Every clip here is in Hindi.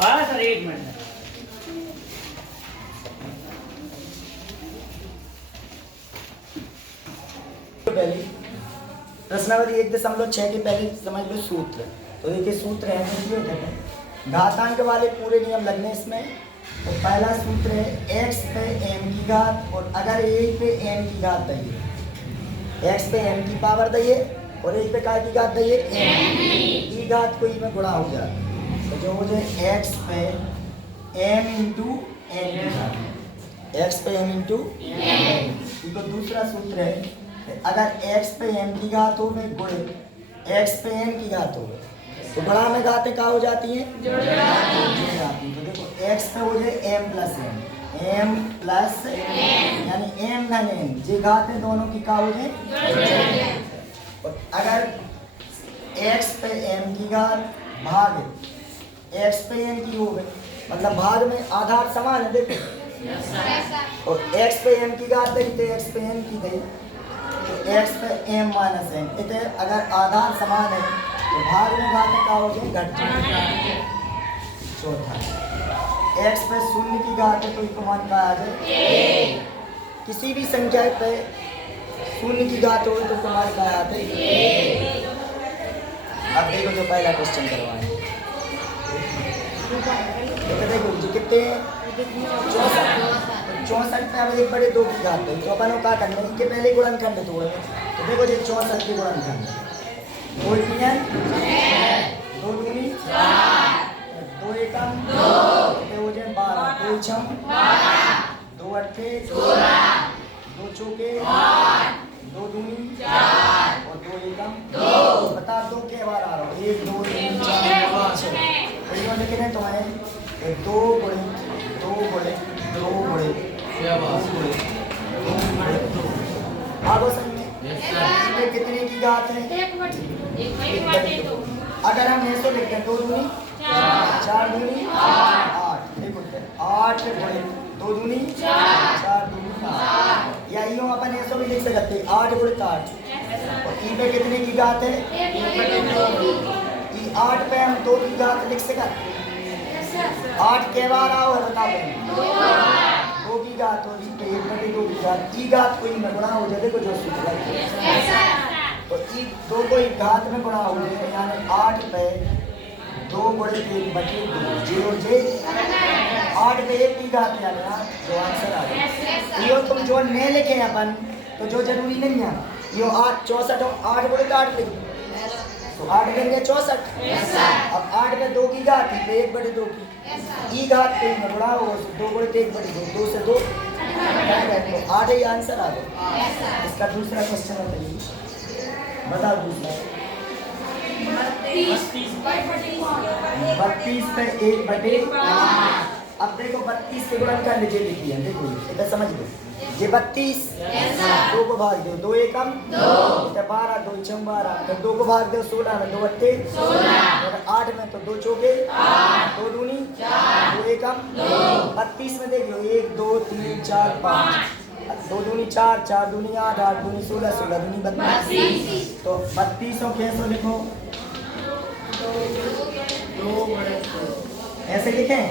हाँ सर, एक मिनट। पहले प्रश्नावली 1.6 के पहले समझ लो सूत्र। तो देखिए सूत्र है घातांक वाले पूरे नियम लगने इसमें। तो पहला सूत्र है x पे m की घात, और अगर 1 पे m की घात दइए, x पे m की पावर दइए और 1 पे काय की घात दइए m की घात को में गुणा हो जाए तो जो हो जाए x पे m इंटू n की घात, x पे m इंटू n। तो दूसरा सूत्र है अगर x पे m की घात हो में गुणे x पे n की घात हो तो बड़ा में घातें क्या हो जाती हैं, जुड़ जाती हैं। तो देखो x पे हो जाए m प्लस n यानी m धन n जी घातें दोनों की क्या हो जाए। और अगर x पे m की घात भाग x पे n की हो गई, मतलब भाग में आधार समान है। देखो और x पे m की घात दी तो x पे n की दी तो x पे m माइनस n इतने अगर आधार समान है तो भाग में घातें क्या हो जाए, घट जाए। चौथा x पे शून्य की घात है तो इसको मान का आ जाए किसी भी संख्या पे शून्य की घात हो तो मान का आता है। अब देखो जो पहला क्वेश्चन करवाएं तो देखो जो कितने 64 पे अब 1 बटे 2 की घात है तो अपन क्या करना है कि पहले गुणनखंड तोड़े। तो देखो जो 64 के गुणनखंड 2 तीन 2 दूनी 2 एकम 2 हो जाए 12 2 छम 2 अट्ठे 2 चौके 2 दूनी 4 और 2 एकम 2। बता 2 के बार आ रहा हूँ 1 2 3 4 5 6 तो लिखने तो है 2 गुणे 2 गुणे 2 गुणे 2 गुणे 2 आगो संख्या कितने की घात है, 1 बटे 2। अगर हम ऐसे लिखते हैं 2 दूनी 4 दूनी 8 देखो 8 गुणे 2 दूनी 4 दूनी 8 या यूं अपन ऐसे भी लिख सकते हैं 8 गुणे 8। और ई पे कितने की घात है, 1 बटे 2। ई 8 पे हम 2 की घात लिख सकते 8 के बार आओ है बता दें 2 की घात हो तो 1 बटे 2 की घात ई घात कोई में गुणा हो जाए। देखो जो सूत्र है तो ई 2 को ई घात में गुणा हो जाए यानी 8 पे 2 गुणे 1 बटे 2 0 जे 8 पे 1 की घात यानी जो आंसर आ गया। यो तुम जो नहीं लिखे अपन तो जो जरूरी नहीं है यो 8 64 8 गुणे 8 लिख तो 8 देंगे 64। अब 8 पे 2 की घात है 1 बटे 2 की ई घात पे में गुणा हो 2 गुणे 1 बटे 2 2 से 2 तो 8 ही आंसर आ गया। इसका दूसरा क्वेश्चन बताइए, बताओ दूसरा 32 पे 1 बटे 5। अब देखो 32 के गुणनखंड नीचे लिखी है देखो इधर समझ लो ये 32 2 को भाग दो 2 एकम 2 12 2 छम 12 तो 2 को भाग दो 16 में 2 अट्ठे 16 8 में तो 2 चौके 2 दूनी 4 2 एकम 2 32 में देख लो 1 2 3 4 5 2 दूनी 4 4 दूनी 8 8 दूनी 16 16 दूनी 32 तो 32 और कैसे लिखो 2 ऐसे लिखें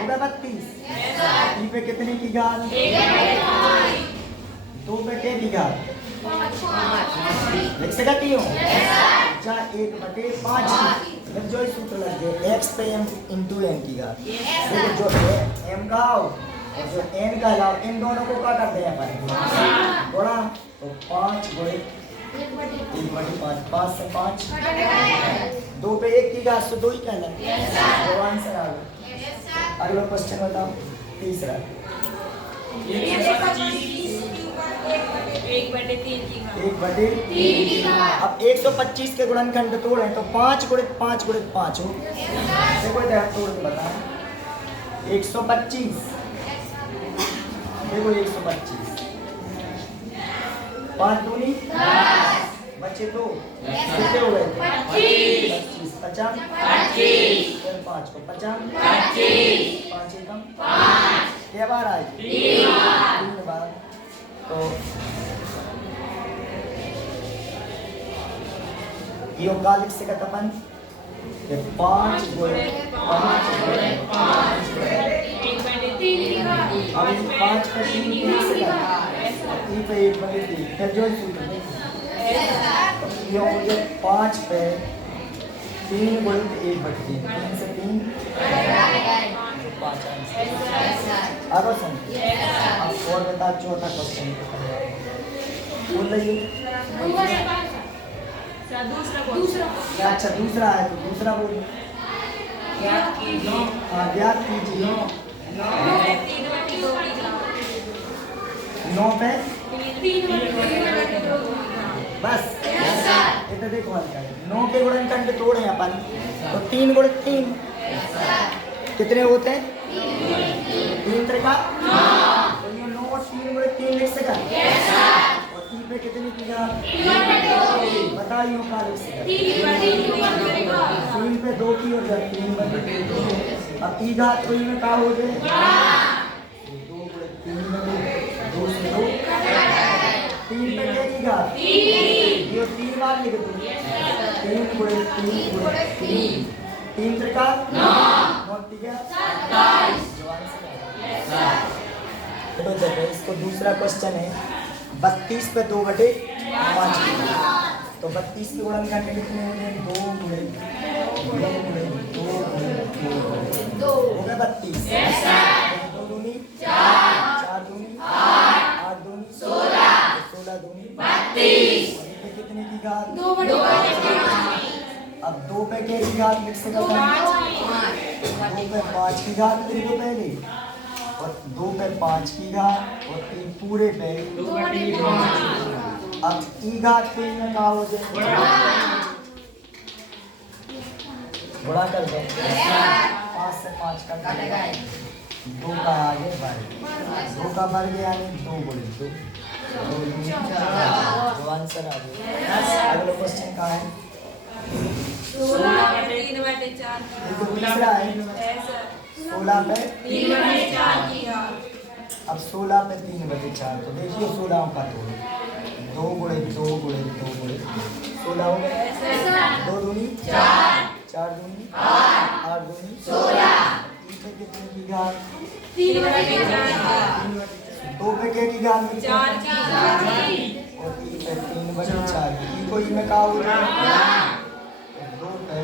होगा 32 ई पे कितने की घात 2 पे के की घात लिख सकती हो जा 1 बटे 5 जब जो सूत्र लग गए x पे m इंटू n की घात देखो जो m का हो और जो n का लाओ इन दोनों को क्या करते हैं अपन गुणा तो 5 गुणे 1 बटे 5 5 से 5 2 पे 1 की घात से 2 ही कहना तो आंसर आ गया। अगला क्वेश्चन बताओ तीसरा 1 बटे 3 की घात 1 बटे 3 की घात। अब 125 के गुणनखंड तोड़े तो 5 गुणे 5 गुणे 5 हो देखो इधर तोड़ के बताओ 125 देखो 125 5 दूनी 10 बच्चे 2 कितने हो गए 25 50 फिर 5 को 50 5 एकम 5 क्या बार आए 3 बार तो यो का लिख सकत अपन ये 5 गुणे 5 गुणे 5 गुणे अब 5 पे 3 लिख सकता है 3 पे 1/3 फिर जो सूत्र ये हो गया 5 पे 3 गुणे 1/3 3 से 3 5 अब सुन अब और बता चौथा क्वेश्चन बोल रही दूसरा अच्छा दूसरा है तो दूसरा बोलो ज्ञात कीजिए 9 पे 3 बस इतना देखो हल्का 9 के गुणनखंड तोड़े अपन तो 3 गुणे 3 कितने होते हैं 3 त्रिका तो ये 9 और 3 गुणे 3 लिख सका और 3 पे कितने की बताइए का लिख सका 3 पे 2 की हो जाए 3/2 अब की घात कोई में का हो जाए 2 गुणे 3/2 2 से 2 3 पे क्या की घात ये 3 बार लिख दो 3 गुणे 3 गुणे 3 त्रिका 9 ठीक है 27 तो देखो इसको दूसरा क्वेश्चन है 32 पे 2/5 तो 32 के गुणनखंड कितने होंगे 2 गुणे 2 हो गया 32 2 दूनी 4 दूनी 8 दूनी 16 दूनी 32 कितने की घात 2/5 अब 2 पे क्या की घात लिख सकते हैं 2 पे 5 की घात लिख दो पहले और 2 पे 5 की घात और 3 पूरे पे 2/5 अब की घात पे में का हो जाए बड़ा कर दो 5 से 5 का 2 का आगे बढ़ 2 का बढ़ गया यानी 2 गुणे 2 जो आंसर आ गया अगला क्वेश्चन का है 16 पे 3/4 देखो तीसरा है 16 पे 3/4 की अब 16 पे 3/4 तो देखिए 16 का तोड़ 2 गुणे 2 गुणे 2 गुणे 16 हो गए 2 दूनी 4 दूनी 8 दूनी 16 पे कितने की घात 3/4 2 पे क्या की घात 4 की घात और 3 पे 3/4 की कोई में का हो रहा 2 पे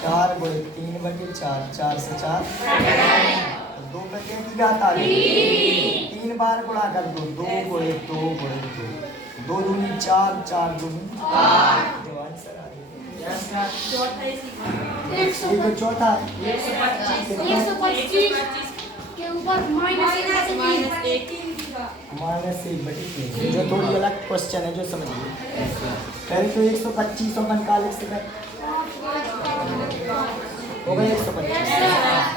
4 गुणे 3/4 4 से 4 2 पे क्या की घात आ गई 3 बार गुणा कर दो 2 गुणे 2 गुणे 2 2 दूनी 4 4 दूनी 8 जो आंसर आ गया चौथा इसी ये तो चौथा है 125 के ऊपर -1 -1/3 जो थोड़ी अलग क्वेश्चन है जो समझिए पहले तो 125 अपन का लिख सकते हो गए 125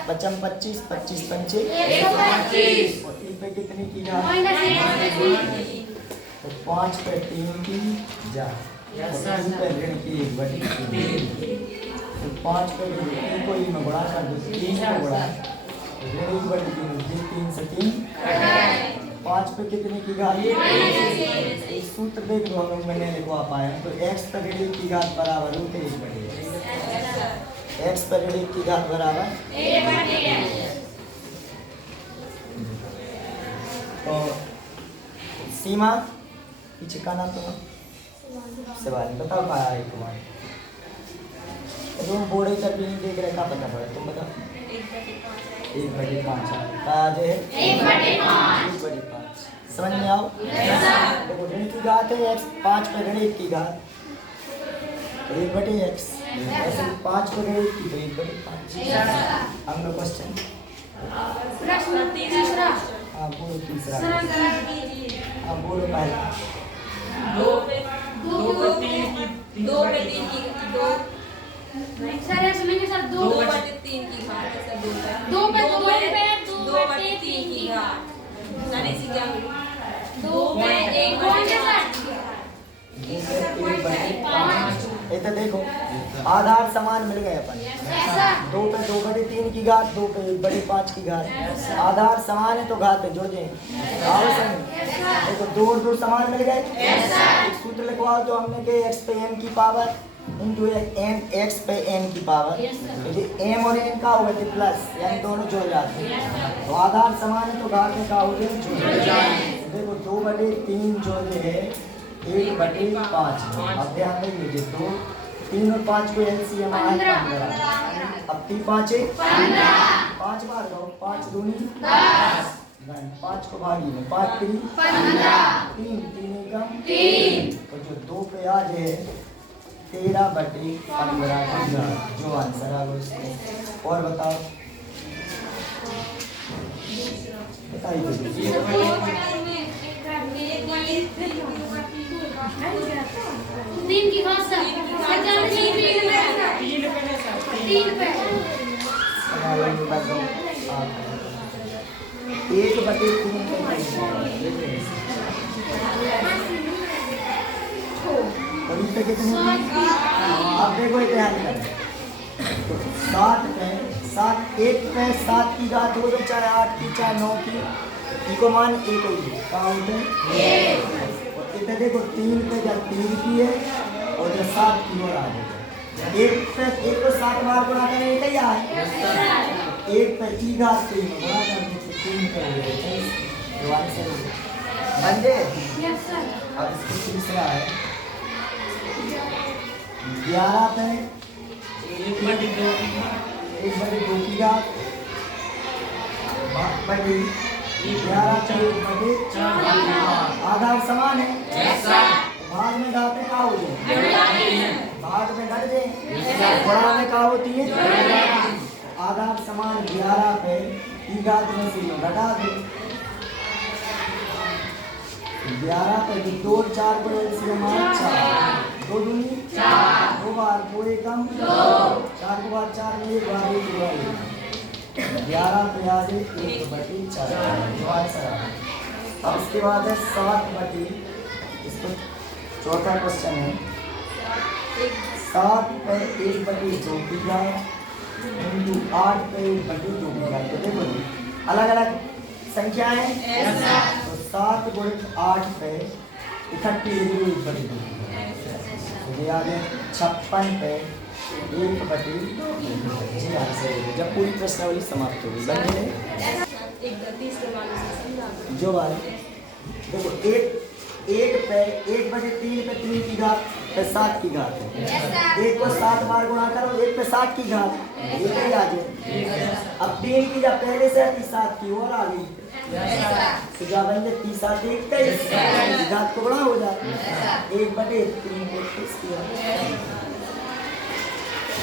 बच्चा 25 25 पंचे 125 और 3 पे कितनी की घात तो 5 पे 3 की जा 3 पे ऋण की 1/3 तो 5 पे 3 को ही में गुणा कर दो 3 को गुणा ऋण 1/3 3 से 3 5 पे कितने की घात एक सूत्र देख लो हम लोग मैंने लिखवा पाए तो x पर ऋण 1 की घात बराबर होते 1/1 x पर ऋण 1 की घात बराबर 1/1 तो सीमा पीछे का नाम तो सवाल बताओ पाया है तुम्हारे तुम बोर्ड कर भी नहीं देख रहे का पता पड़े तुम बताओ 1/5 आज है 1/5 समझ में आओ देखो ऋण की घात है x 5 पे ऋण 1 की घात 1/x ऐसे 5 पे ऋण 1 की तो 1/5 हम लोग क्वेश्चन प्रश्न तीसरा हाँ बोलो तीसरा सरल कीजिए हाँ बोलो पहला 2 पे 3 की 2 सर ऐसे नहीं सर 2/3 की घात है सर 2 पे 2/3 की घात सर इसी क्या 2 पे 1/5 इधर देखो आधार समान मिल गए अपन 2 पे 2/3 की घात 2 पे 1/5 की घात आधार समान है तो घात है जुड़ जाए आवश्यक देखो 2 और 2 समान मिल गए एक सूत्र लिखवाओ तो हमने के x पे m की पावर इंटू एम एक्स पे एन की पावर, यदि एम और एन का होगा तो प्लस यानी दोनों जुड़ जाते हैं, तो आधार समान है तो घात में का हो गया जुड़ जाए। देखो 2/3 जोड़े है 1/5। अब ध्यान देंगे 2 3 और 5 को एलसीएम आया 15। अब 3 5 5 बार दो 5 दूनी 10, 5 को भागी में 5 3 15, 3 3 एकम 3, तो जो 2 पे आज है 13/15 जो आंसर आ गया इसको। और बताओ बताइए। तीन की घात सर तीन पे 1/3 पे कितनी? अब देखो ध्यान करें, 7 पे 7 1 पे 7 की घात हो तो चाहे 8 की चाहे 9 की, इको मान एक ही है काउंट है। और इधर देखो 3 पे जब 3 की है और जब 7 की और आ जाएगा 1 पे 1 को 7 बार गुणा करें एक ही आए, 1 पे की घात 3 गुणा करने से 3 पे हो जाएगा बंदे। यस सर अब इसको तीसरा है 11 पे 1/2 की घात बटे 11 पे 1/4 आधार समान है, भाग में घातें का हो जाए, भाग में घट जाए, गुणा में का होती है, आधार समान 11 पे की घात में से घटा दे 11 पे 2 4 को एलसीएम 4 2 दूनी 4 2 बार 2 एकम 2 4 को बार 4 में 1 बार 1 बार 11 पे आ गए 1/4 जो आंसर आ गया। अब इसके बाद है 7/, इसको चौथा क्वेश्चन है 7 पे 1/2 की घात इंटू 8 पे 1/2 की घात। तो देखो अलग अलग संख्याएं तो 7 गुणित 8 पे 31 1/2 तो ये आ गया 56 पे 1/2 जी आंसर है। जब पूरी प्रश्नावली समाप्त हो गई बने तीसरे वाले से समझा जो वाले देखो 1 पे 1/3 पे 3 की घात पे 7 की घात है, 1 को 7 बार गुणा करो 1 पे 7 की घात एक ही आ जाए। अब 3 की जब पहले से 7 की और आ गई तो जब बन 30 7 23 घात को बड़ा हो जाए 1/3 किया।